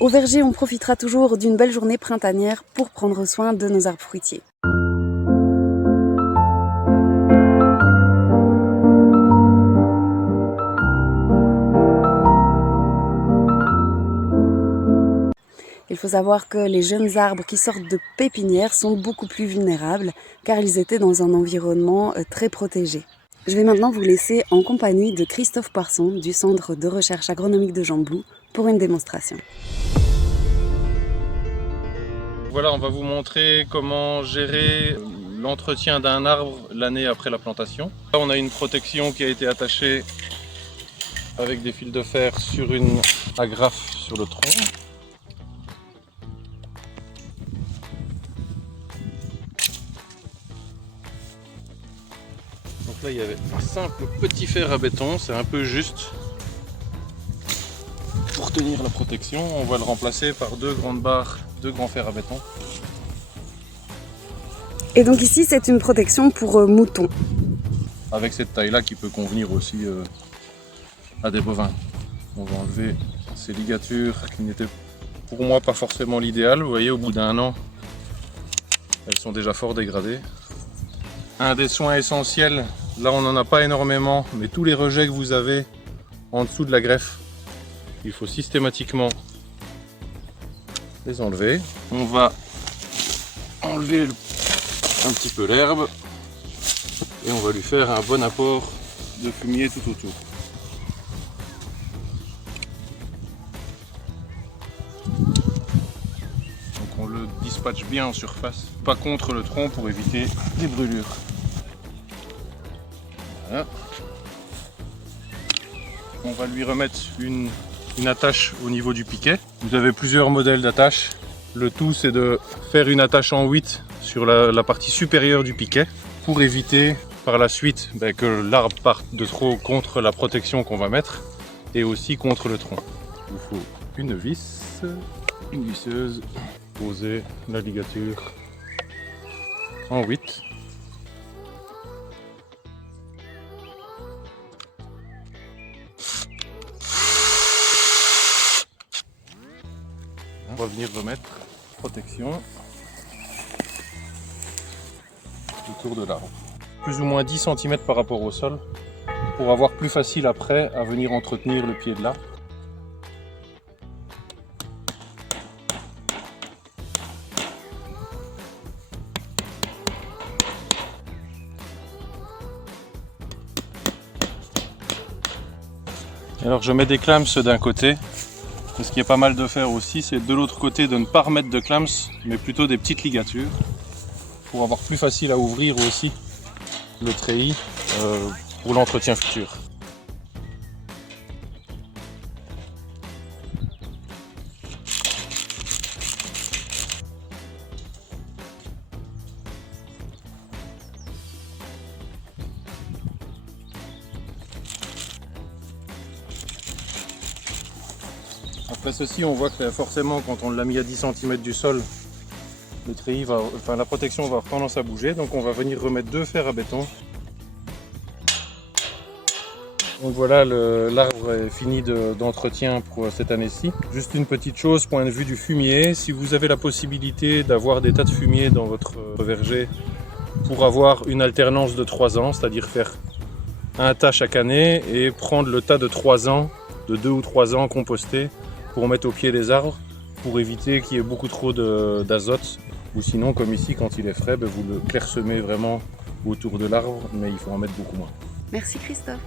Au verger, on profitera toujours d'une belle journée printanière pour prendre soin de nos arbres fruitiers. Il faut savoir que les jeunes arbres qui sortent de pépinière sont beaucoup plus vulnérables car ils étaient dans un environnement très protégé. Je vais maintenant vous laisser en compagnie de Christophe Poisson du Centre de recherche agronomique de Gembloux pour une démonstration. Voilà, on va vous montrer comment gérer l'entretien d'un arbre l'année après la plantation. Là, on a une protection qui a été attachée avec des fils de fer sur une agrafe sur le tronc. Donc là, il y avait un simple petit fer à béton, c'est un peu juste. Pour tenir la protection, on va le remplacer par deux grandes barres, deux grands fers à béton. Et donc ici, c'est une protection pour moutons. Avec cette taille-là qui peut convenir aussi à des bovins. On va enlever ces ligatures qui n'étaient pour moi pas forcément l'idéal. Vous voyez, au bout d'un an, elles sont déjà fort dégradées. Un des soins essentiels, là on n'en a pas énormément, mais tous les rejets que vous avez en dessous de la greffe, il faut systématiquement les enlever. On va enlever un petit peu l'herbe et on va lui faire un bon apport de fumier tout autour. Donc on le dispatche bien en surface, pas contre le tronc pour éviter les brûlures. Voilà. On va lui remettre une attache au niveau du piquet. Vous avez plusieurs modèles d'attache. Le tout c'est de faire une attache en 8 sur la partie supérieure du piquet pour éviter par la suite que l'arbre parte de trop contre la protection qu'on va mettre et aussi contre le tronc. Il vous faut une vis, une visseuse, poser la ligature en 8. On va venir remettre protection autour de l'arbre. Plus ou moins 10 cm par rapport au sol pour avoir plus facile après à venir entretenir le pied de l'arbre. Alors je mets des clams d'un côté. Ce qui est pas mal de faire aussi, c'est de l'autre côté de ne pas remettre de clams, mais plutôt des petites ligatures pour avoir plus facile à ouvrir aussi le treillis pour l'entretien futur. Après ceci, on voit que forcément quand on l'a mis à 10 cm du sol, le treillis la protection va avoir tendance à bouger, donc on va venir remettre deux fers à béton. Donc voilà, l'arbre est fini d'entretien pour cette année-ci. Juste une petite chose, point de vue du fumier, si vous avez la possibilité d'avoir des tas de fumier dans votre verger pour avoir une alternance de 3 ans, c'est-à-dire faire un tas chaque année et prendre le tas de 3 ans, de 2 ou 3 ans composté pour mettre au pied des arbres, pour éviter qu'il y ait beaucoup trop d'azote, ou sinon comme ici quand il est frais, vous le clairsemez vraiment autour de l'arbre, mais il faut en mettre beaucoup moins. Merci Christophe.